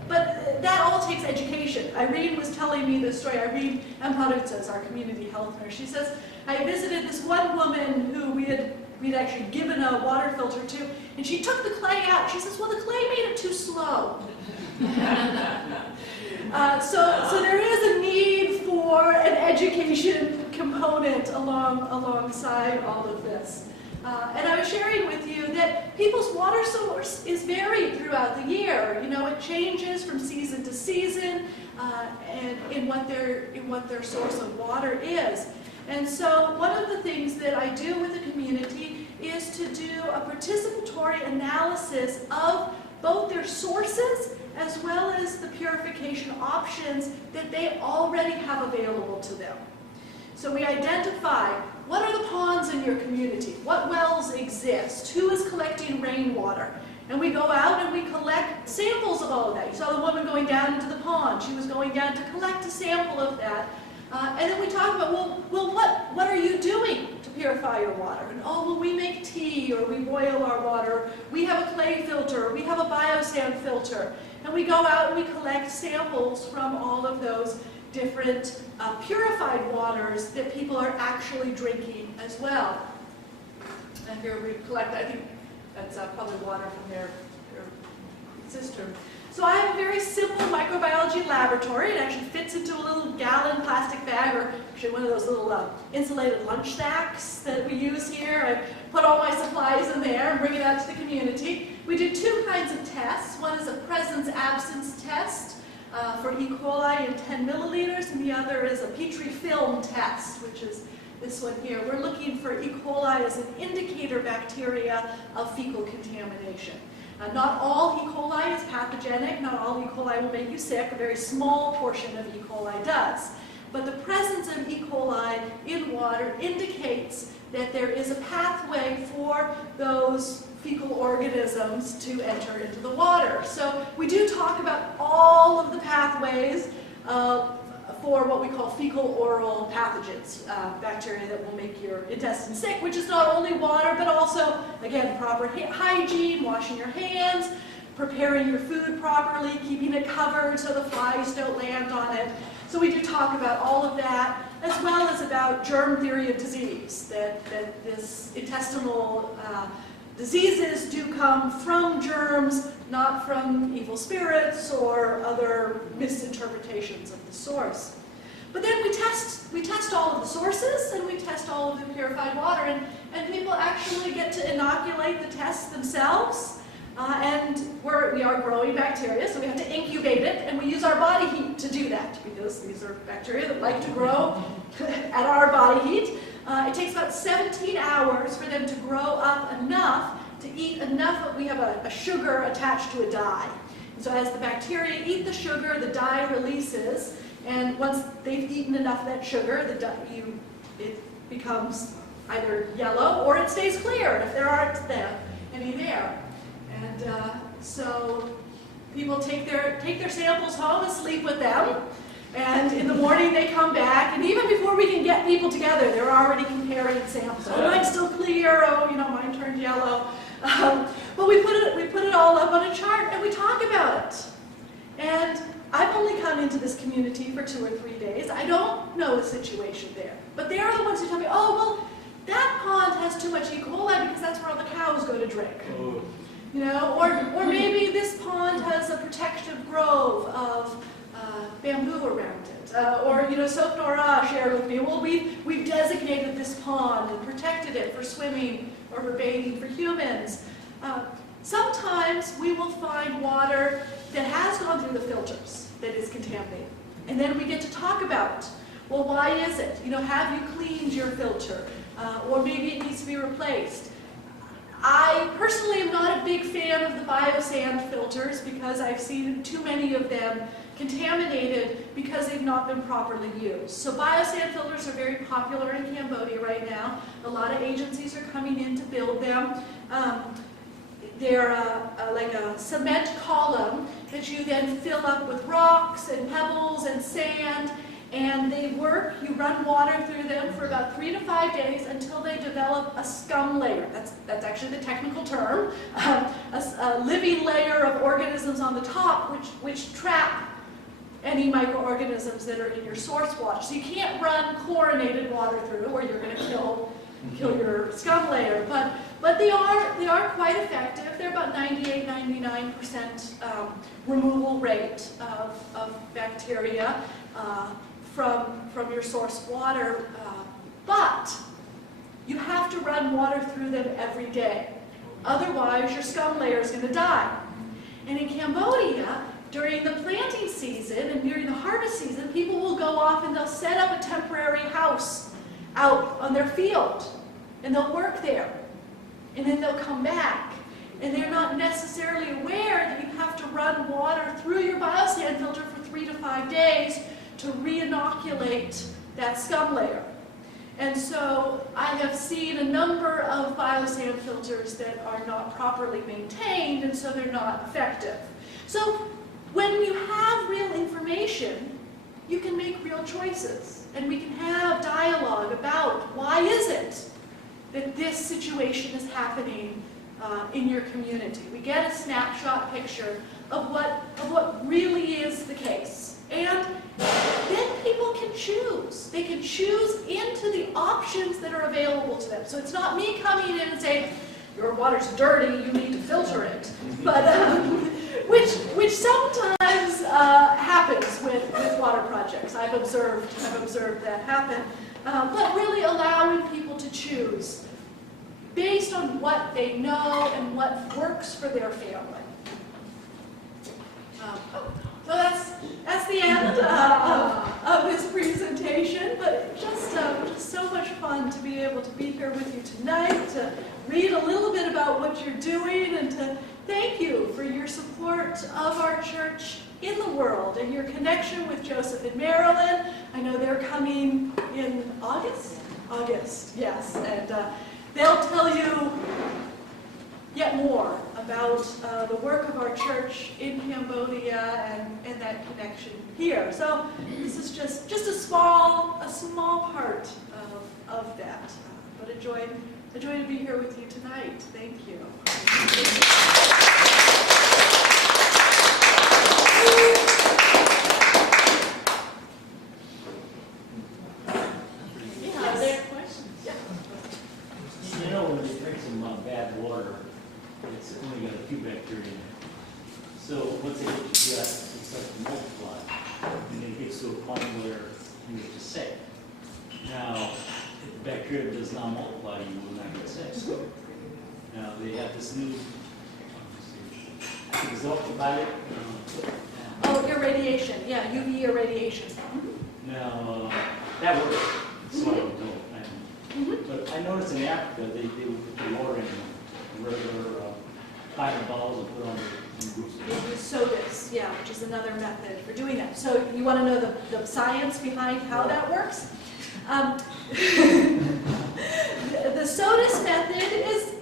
But that all takes education. Irene was telling me this story. Irene Amparutzas, our community health nurse, she says, I visited this one woman who we'd actually given a water filter to, and she took the clay out. She says, well, the clay made it too slow. So there is a need for an education component alongside all of this. And I was sharing with you that people's water source is varied throughout the year. You know, it changes from season to season, and in what their source of water is. And so one of the things that I do with the community is to do a participatory analysis of both their sources as well as the purification options that they already have available to them. So we identify what are the ponds in your community, what wells exist, who is collecting rainwater, and we go out and we collect samples of all of that. You saw the woman going down into the pond. She was going down to collect a sample of that. And then we talk about, well, what are you doing to purify your water? And well, we make tea, or we boil our water, we have a clay filter, or we have a biosand filter. And we go out and we collect samples from all of those different purified waters that people are actually drinking as well. And here we collect, I think that's probably water from their cistern. So I have a very simple microbiology laboratory. It actually fits into a little gallon plastic bag, or actually one of those little insulated lunch sacks that we use here. I put all my supplies in there and bring it out to the community. We do 2 kinds of tests. One is a presence-absence test for E. coli in 10 milliliters, and the other is a Petri film test, which is this one here. We're looking for E. coli as an indicator bacteria of fecal contamination. Not all E. coli is pathogenic, not all E. coli will make you sick, a very small portion of E. coli does. But the presence of E. coli in water indicates that there is a pathway for those fecal organisms to enter into the water. So we do talk about all of the pathways for what we call fecal oral pathogens, bacteria that will make your intestines sick, which is not only water, but also, again, proper hygiene, washing your hands, preparing your food properly, keeping it covered so the flies don't land on it. So we do talk about all of that, as well as about germ theory of disease, that this intestinal diseases do come from germs, not from evil spirits or other misinterpretations of the source. But then we test all of the sources, and we test all of the purified water, and people actually get to inoculate the tests themselves. And we are growing bacteria, so we have to incubate it, and we use our body heat to do that, because these are bacteria that like to grow at our body heat. It takes about 17 hours for them to grow up enough to eat enough. We have a sugar attached to a dye. And so as the bacteria eat the sugar, the dye releases, and once they've eaten enough of that sugar, it becomes either yellow or it stays clear if there aren't any there. And so people take their samples home and sleep with them. And in the morning they come back, and even before we can get people together, they're already comparing samples. Oh, mine's still clear. Oh, mine turned yellow. But we put it all up on a chart, and we talk about it. And I've only come into this community for 2 or 3 days. I don't know the situation there. But they are the ones who tell me, oh, well, that pond has too much E. coli because that's where all the cows go to drink. Oh. Or maybe this pond has a protective grove of bamboo around it. Or Soap Nora shared with me, well, we've designated this pond and protected it for swimming or for bathing for humans. Sometimes we will find water that has gone through the filters that is contaminated. And then we get to talk about, well, why is it? Have you cleaned your filter? Or maybe it needs to be replaced. I personally am not a big fan of the biosand filters because I've seen too many of them contaminated because they've not been properly used. So biosand filters are very popular in Cambodia right now. A lot of agencies are coming in to build them. They're like a cement column that you then fill up with rocks and pebbles and sand, and they work. You run water through them for about 3 to 5 days until they develop a scum layer. That's actually the technical term. A living layer of organisms on the top which trap any microorganisms that are in your source water. So you can't run chlorinated water through, or you're going to kill your scum layer. But they are quite effective. They're about 98–99% removal rate of bacteria from your source water. But you have to run water through them every day. Otherwise, your scum layer is going to die. And in Cambodia, during the planting season and during the harvest season, people will go off and they'll set up a temporary house out on their field, and they'll work there, and then they'll come back, and they're not necessarily aware that you have to run water through your biosand filter for 3 to 5 days to re-inoculate that scum layer. And so I have seen a number of biosand filters that are not properly maintained, and so they're not effective. So when you have real information, you can make real choices, and we can have dialogue about why is it that this situation is happening in your community. We get a snapshot picture of what really is the case, and then people can choose. They can choose into the options that are available to them. So it's not me coming in and saying, your water's dirty, you need to filter it. But which sometimes happens with water projects. I've observed that happen. But really allowing people to choose based on what they know and what works for their family. So that's the end of this presentation, but just so much fun to be able to be here with you tonight, to read a little bit about what you're doing, and to thank you for your support of our church in the world and your connection with Joseph and Marilyn. I know they're coming in August? August, yes, and they'll tell you yet more about the work of our church in Cambodia and that connection here. So this is just a small part of that. But a joy to be here with you tonight. Thank you. Are there questions? Yeah. When they drink some bad water, it's only got a few bacteria in it. bacteria does not multiply, you will not get sick. Now, they have this new ultraviolet. Oh, irradiation, yeah, UV irradiation. Now, that works. So I don't know. But I noticed in Africa, they would put the water in regular cotton balls and put on the roofs. They use sodas, yeah, which is another method for doing that. So you want to know the science behind how that works? The SODIS method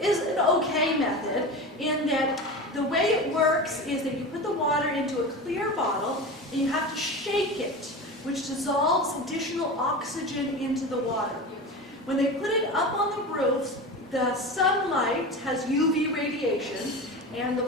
is an okay method in that the way it works is that you put the water into a clear bottle and you have to shake it, which dissolves additional oxygen into the water. When they put it up on the roof, the sunlight has UV radiation, and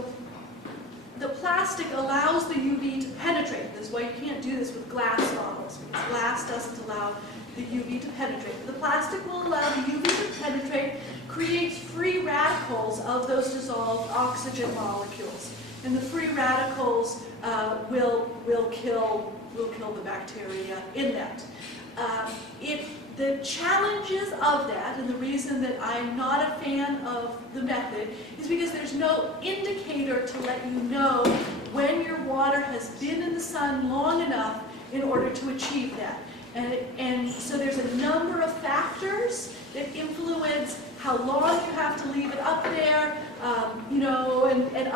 the plastic allows the UV to penetrate. This is why you can't do this with glass bottles, because glass doesn't allow the UV to penetrate. The plastic will allow the UV to penetrate, create free radicals of those dissolved oxygen molecules. And the free radicals will kill the bacteria in that. The challenges of that, and the reason that I'm not a fan of the method, is because there's no indicator to let you know when your water has been in the sun long enough in order to achieve that. And so there's a number of factors that influence how long you have to leave it up there, and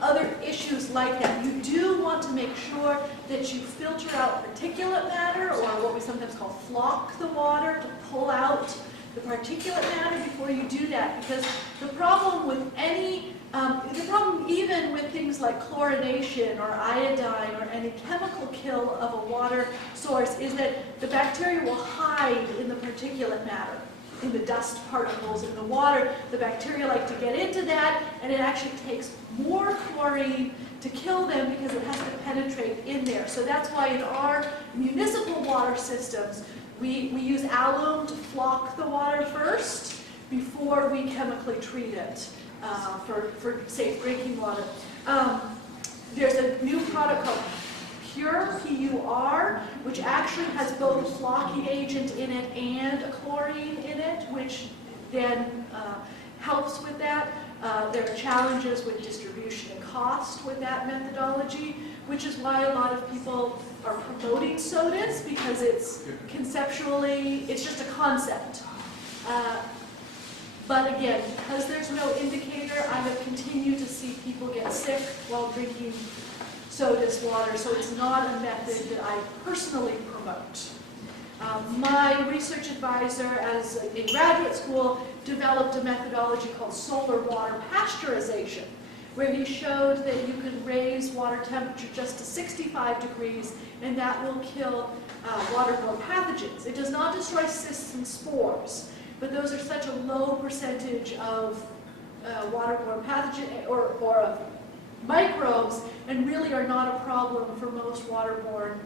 other issues like that. You do want to make sure that you filter out particulate matter, or what we sometimes call flock the water, to pull out the particulate matter before you do that. Because the problem with the problem even with things like chlorination or iodine or any chemical kill of a water source is that the bacteria will hide in the particulate matter, in the dust particles in the water. The bacteria like to get into that, and it actually takes more chlorine to kill them because it has to penetrate in there. So that's why in our municipal water systems, we use alum to flock the water first before we chemically treat it for safe drinking water. There's a new product called Pure, P-U-R, which actually has both a flocking agent in it and a chlorine in it, which then helps with that. There are challenges with distribution and cost with that methodology, which is why a lot of people are promoting SODIS, because it's conceptually, it's just a concept. But again, because there's no indicator, I have continued to see people get sick while drinking SODIS water, so it's not a method that I personally promote. My research advisor, as in graduate school, developed a methodology called solar water pasteurization, where he showed that you could raise water temperature just to 65 degrees, and that will kill waterborne pathogens. It does not destroy cysts and spores, but those are such a low percentage of waterborne pathogen or of microbes, and really are not a problem for most waterborne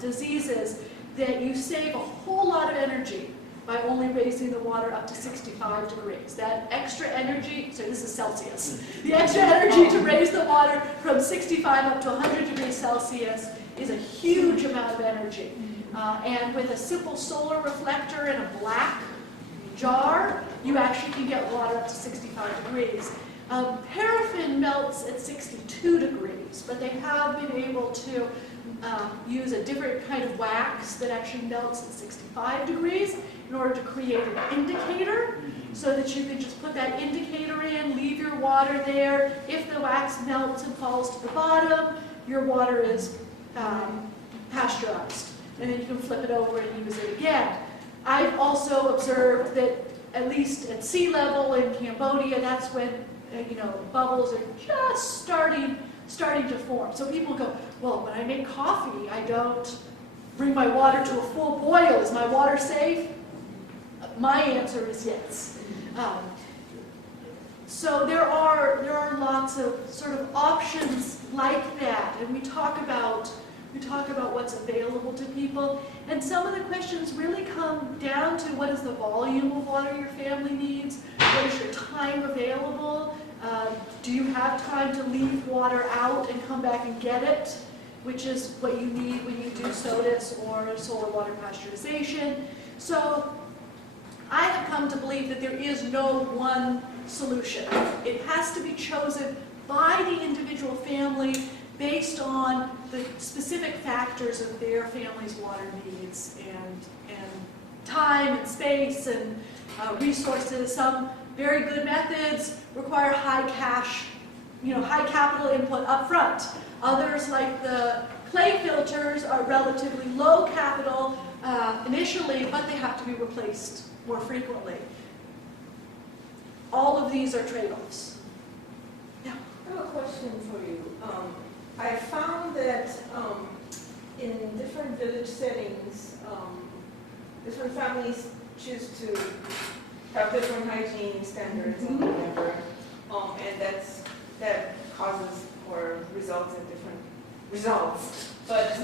diseases, that you save a whole lot of energy by only raising the water up to 65 degrees. That extra energy, so this is Celsius, the extra energy to raise the water from 65 up to 100 degrees Celsius is a huge amount of energy. And with a simple solar reflector in a black jar, you actually can get water up to 65 degrees. Paraffin melts at 62 degrees, but they have been able to use a different kind of wax that actually melts at 65 degrees in order to create an indicator, so that you can just put that indicator in, leave your water there. If the wax melts and falls to the bottom, your water is pasteurized, and then you can flip it over and use it again. I've also observed that, at least at sea level in Cambodia, that's when bubbles are just starting to form. So people go, well, when I make coffee, I don't bring my water to a full boil. Is my water safe? My answer is yes. So there are lots of sort of options like that, and we talk about what's available to people. And some of the questions really come down to what is the volume of water your family needs, what is your time available, do you have time to leave water out and come back and get it, which is what you need when you do SODIS or solar water pasteurization. So I have come to believe that there is no one solution. It has to be chosen by the individual family based on the specific factors of their family's water needs and time and space and resources. Some very good methods require high capital input up front. Others, like the clay filters, are relatively low capital initially, but they have to be replaced more frequently. All of these are trade-offs. Yeah. I have a question for you. I found that in different village settings, different families choose to have different hygiene standards and whatever, and that causes or results in different results. But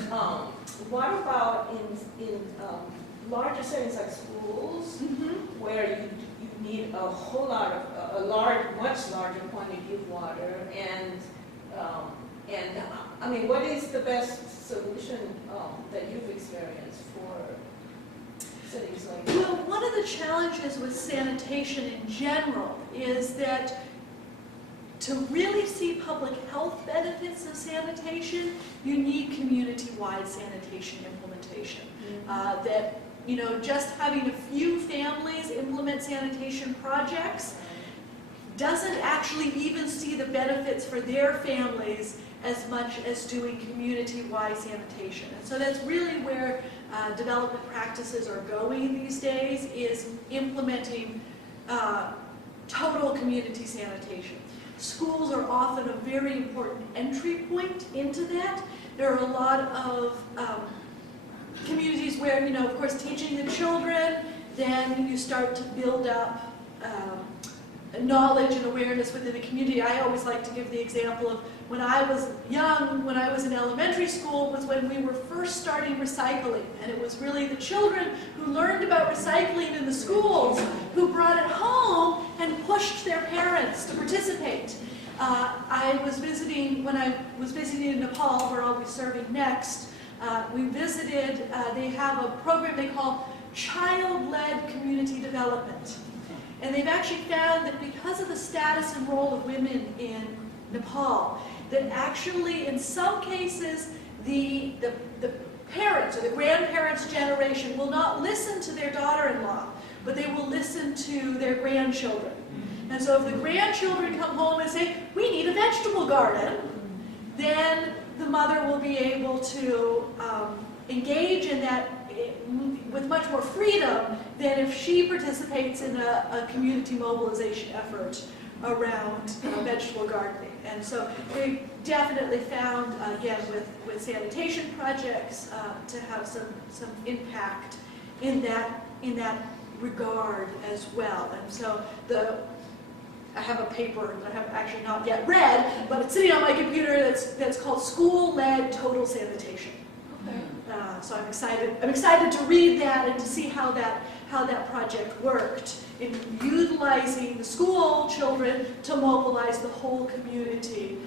what about in larger settings like schools, where you need a whole lot of much larger quantity of water, and I mean, what is the best solution that you've experienced for cities like that? Well, one of the challenges with sanitation in general is that to really see public health benefits of sanitation, you need community-wide sanitation implementation. That, you know, just having a few families implement sanitation projects doesn't actually even see the benefits for their families as much as doing community-wide sanitation. And so that's really where development practices are going these days, is implementing total community sanitation. Schools are often a very important entry point into that. There are a lot of communities where, you know, of course, teaching the children, then you start to build up knowledge and awareness within the community. I always like to give the example of when I was young, when I was in elementary school, was when we were first starting recycling. And it was really the children who learned about recycling in the schools who brought it home and pushed their parents to participate. I was visiting, when I was visiting in Nepal, where I'll be serving next, we visited, they have a program they call Child-Led Community Development. And they've actually found that because of the status and role of women in Nepal, that actually in some cases the parents or the grandparents' generation will not listen to their daughter-in-law, but they will listen to their grandchildren. And so if the grandchildren come home and say, we need a vegetable garden, then the mother will be able to engage in that with much more freedom than if she participates in a community mobilization effort around vegetable gardening. And so they definitely found, again, with sanitation projects, to have some impact in that regard as well. And so I have a paper that I have actually not yet read, but it's sitting on my computer that's called School-Led Total Sanitation. Okay. So I'm excited to read that and to see how that project worked in utilizing the school children to mobilize the whole community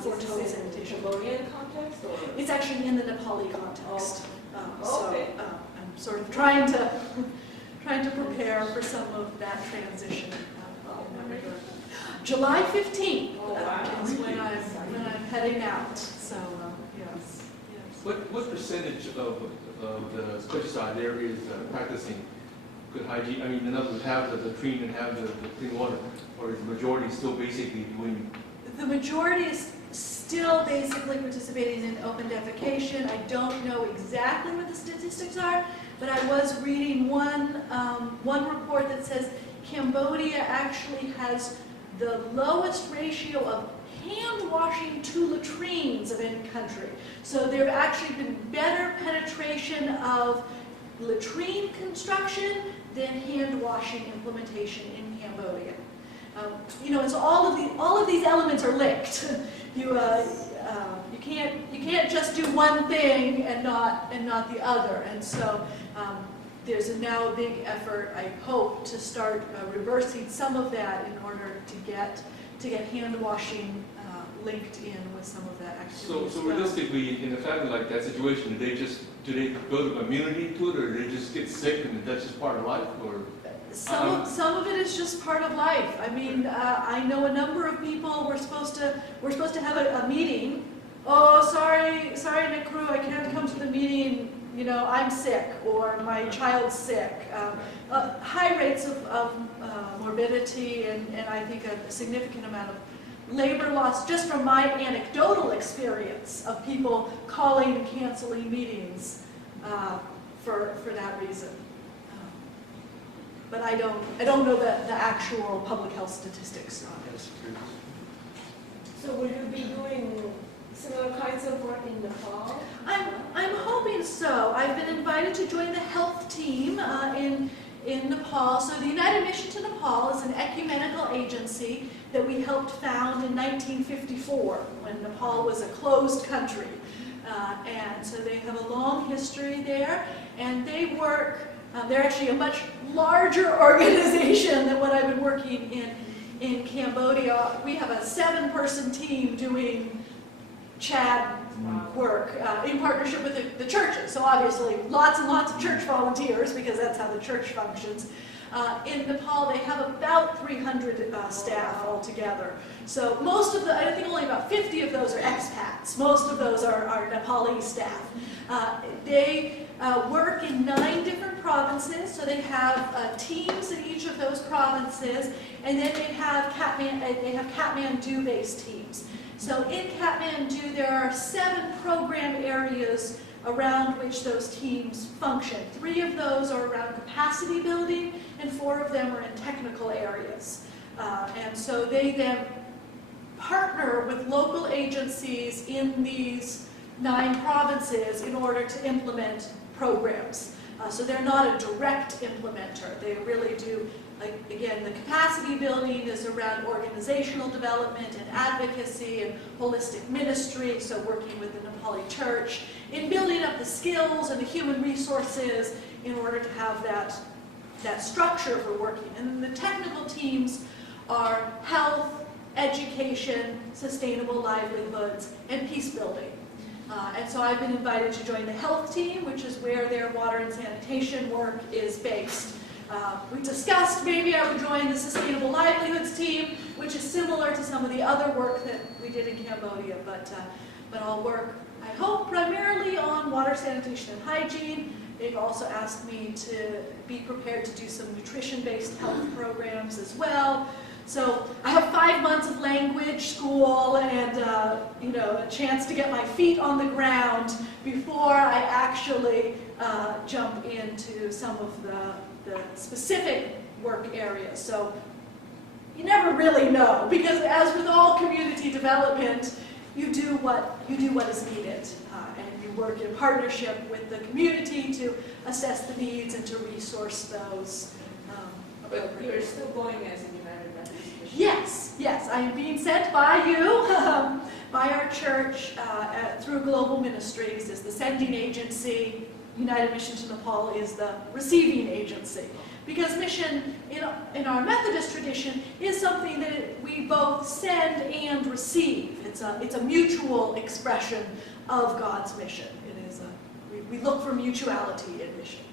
for total sanitation. Cambodian context, or? It's actually in the Nepali context. Okay. So I'm sort of trying to prepare for some of that transition. July 15th is when I'm heading out. So yes. What percentage of the countryside there is practicing good hygiene? I mean, in other words, have the latrine and have the clean water, or is the majority still basically doing? The majority is still basically participating in open defecation. I don't know exactly what the statistics are, but I was reading one report that says Cambodia actually has the lowest ratio of hand washing to latrines of any country. So there have actually been better penetration of latrine construction than hand washing implementation in Cambodia. You know, and so all of these elements are linked. You can't just do one thing and not the other. And so there's now a big effort, I hope, to start reversing some of that in order to get hand washing linked in with some of that activity. So realistically, in a family like that situation, do they build an immunity to it, or do they just get sick and that's just part of life, or? Some of it is just part of life. I mean, I know a number of people. We're supposed to have a meeting. Oh, sorry, Nick Crew, I can't come to the meeting. You know, I'm sick or my child's sick. High rates of morbidity and I think a significant amount of labor loss just from my anecdotal experience of people calling and canceling meetings for that reason. But I don't know the actual public health statistics on it. So will you be doing similar kinds of work in Nepal? I'm hoping so. I've been invited to join the health team in Nepal. So the United Mission to Nepal is an ecumenical agency that we helped found in 1954 when Nepal was a closed country. And so they have a long history there, and they work, they're actually a much larger organization than what I've been working in Cambodia. We have a 7-person team doing Chad work in partnership with the churches. So obviously lots and lots of church volunteers because that's how the church functions. In Nepal they have about 300 staff altogether. So most of I think only about 50 of those are expats. Most of those are Nepalese staff. They work in 9 different provinces, so they have teams in each of those provinces, and then they have Kathmandu-based teams. So in Kathmandu, there are 7 program areas around which those teams function. 3 of those are around capacity building, and 4 of them are in technical areas. And so they then partner with local agencies in these 9 provinces in order to implement programs. So they're not a direct implementer. They really do, like, again, the capacity building is around organizational development and advocacy and holistic ministry, so working with the Nepali church in building up the skills and the human resources in order to have that structure for working. And then the technical teams are health, education, sustainable livelihoods, and peace building. And so I've been invited to join the health team, which is where their water and sanitation work is based. We discussed maybe I would join the sustainable livelihoods team, which is similar to some of the other work that we did in Cambodia, but I'll work, I hope, primarily on water, sanitation, and hygiene. They've also asked me to be prepared to do some nutrition-based health programs as well. So I have 5 months of language school and a chance to get my feet on the ground before I actually jump into some of the specific work areas. So you never really know, because as with all community development, you do what is needed, and you work in partnership with the community to assess the needs and to resource those. But you're still going as a United Methodist Mission? Yes, I am being sent by you, by our church, through Global Ministries as the sending agency. United Mission to Nepal is the receiving agency. Because mission, in our Methodist tradition, is something that we both send and receive. It's a mutual expression of God's mission. It is we look for mutuality in mission.